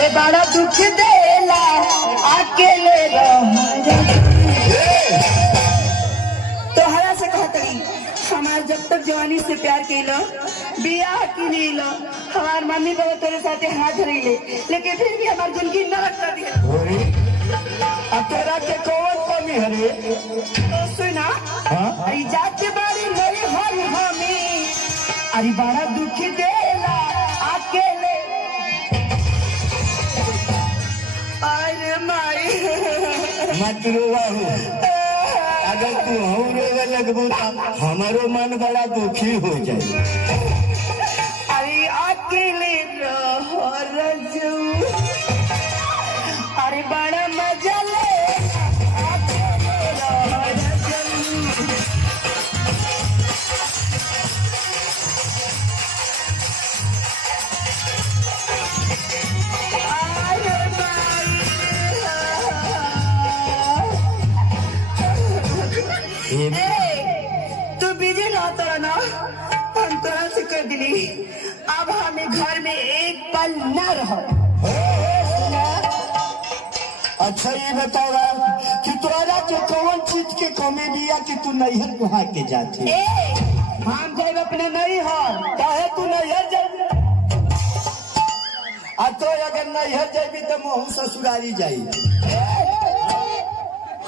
अरे बड़ा दुख देला अकेले तोहरा से कहतरी हमार जब तक जवानी से प्यार कैलो बियाह की नहीं लो हमार मम्मी बाबा तेरे साथे हाथ धरी ले लेकिन फिर भी हमार जिंदगी नरक कर दिया। तेरा के कौन कमी हरे तो सुना अरे जाके बारी मेरी हर हमी अरे बड़ा दुख देला अकेले अरे माई मत रोवाहू अगर तू हम रोवे लगबू हमारो मन बड़ा दुखी हो जाए। अरे अकेले रहो रजू अरे बड़ा मजा ले अकेले रहो रजू तू बिजी ना तो ना हम तोरा से कर दिली अब हमें घर में एक पल न रहो। अच्छा ये बतावा कि तोरा के कौन चीज के कमी दिया कि तू नैहर कुहा के जाती हम जब अपने नहीं हो काहे तू नैहर जाबी तो अगर नैहर जाबी तो महू ससुरारी जाई।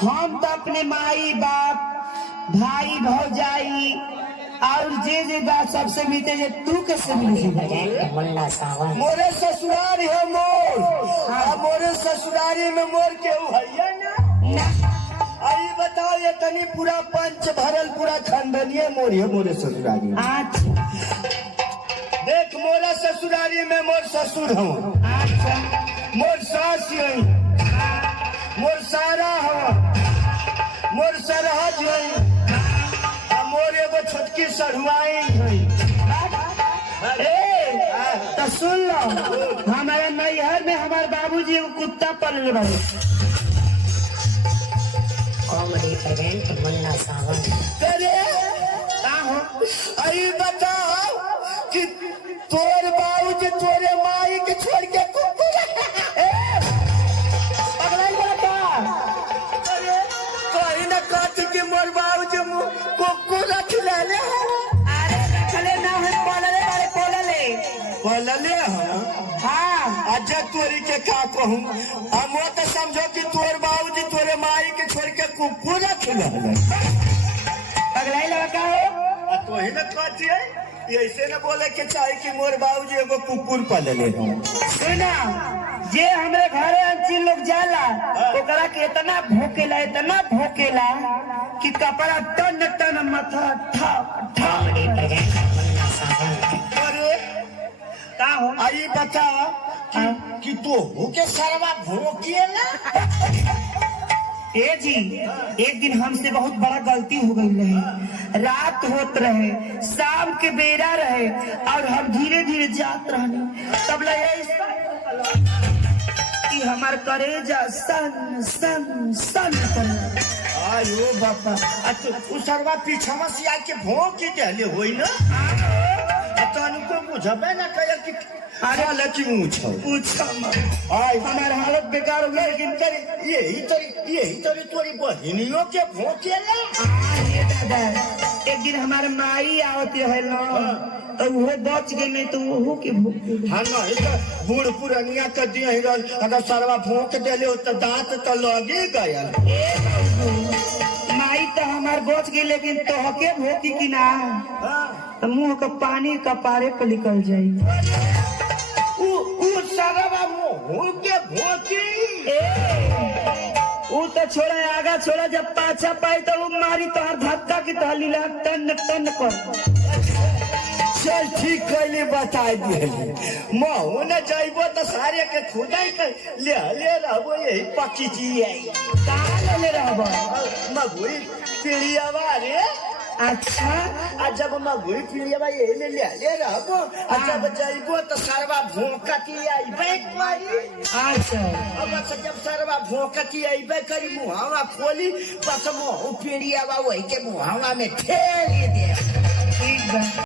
हम तो अपने माई बाप भाई भौजाई और जे बात सबसे मिलते जे तू कैसे मिली मोरे ससुरारी है मोर मोरे ससुरारी में मोर के है ना आई बताओ ये तनी पूरा पंच भरल पूरा खानदानिये मोर है मोरे ससुरारी में। अच्छा देख मोरा ससुरारी में मोर ससुर हूँ अच्छा मोर सास हई मोर सारा हूँ मोर सरहज हई मोर एगो छोटकी सरुआई हई। तो सुन लो हमारे नैहर में हमारे बाबूजी एगो कुत्ता पालले बाड़े। कॉमेडी प्रेजेंट मुन्ना सावन। तेरे का हो अरे बताओ कि तोर बाबूजी तोरे माई के छोड़ के कुकुर पगलाई बाबा कहीं न कहती कि मोर बाबूजी कुकुर रख ले अरे रखले ना है पलले हाँ हाँ अच्छा तोरी के का कहूँ हम वो तो समझो कि तोर बाबूजी तोरे माई के छोड़ के कुकुर रख ले पगलाई लड़का हो तो ही न कहती है ऐसे न बोले के चाहे कि मोर बाबूजी एगो कुकुर पलले हम। सुना जे हमरे घरे अंची लोग जाला ओकरा के इतना भोकेला कि कपड़ा टन टन माथा ठा ठा। कॉमेडी प्रेजेंट मुन्ना सावन। अरे का हो आई बता कि तू के सरवा भोकिएला ए जी एक दिन हमसे बहुत बड़ा गलती हो गई रहे। रात होत रहे शाम के बेरा रहे और हम धीरे धीरे जात रहने तब लगे कि हमार करेजा सन सन सन सन। आयो बापा तू सरवा पीछा से आके भोंक देले होई ना तनको बुझबे ना कहे कि अरे लकी मुंह छौ पूछो मत आई हमार हालत बेकार हो गई लेकिन करे यही तरी तोरी बहिनियों के भोंकेला। ये दादा एक दिन हमारे माई आवत रहे ना तो वो बच गए नहीं तो वो के भूख हाँ नहीं तो बूढ़ पुरानिया कर दिए अगर सरवा भोंक देले हो तो दांत तो लगे गया। माई तो हमार बच गई लेकिन तोहके भोकी की ना तो मुंह का पानी कपारे पर निकल जाई। उ सरवा मुंह के भोंकी वो तो छोड़ा आगा छोड़ा जब पाछा पाई तो वो मारी तो हर धक्का की तो लीला टन टन कर। चल ठीक कैले बता दिए महू न जाइबो तो सारे के खुदाई कर ले रहबो यही पक्की चीज है कहाँ ले रहबो मगुई पीड़ियावा रे। अच्छा आ जब मगुई पीड़ियावा यही ले रहबो आ जब जाइबो तो सरवा भोंकती आइबे करी। अच्छा अब जब सरवा भोंकती आइबे करी मुहावा खोली बस महू पीड़ियावा वही के मुहावा में ठेली दे। ठीक बा।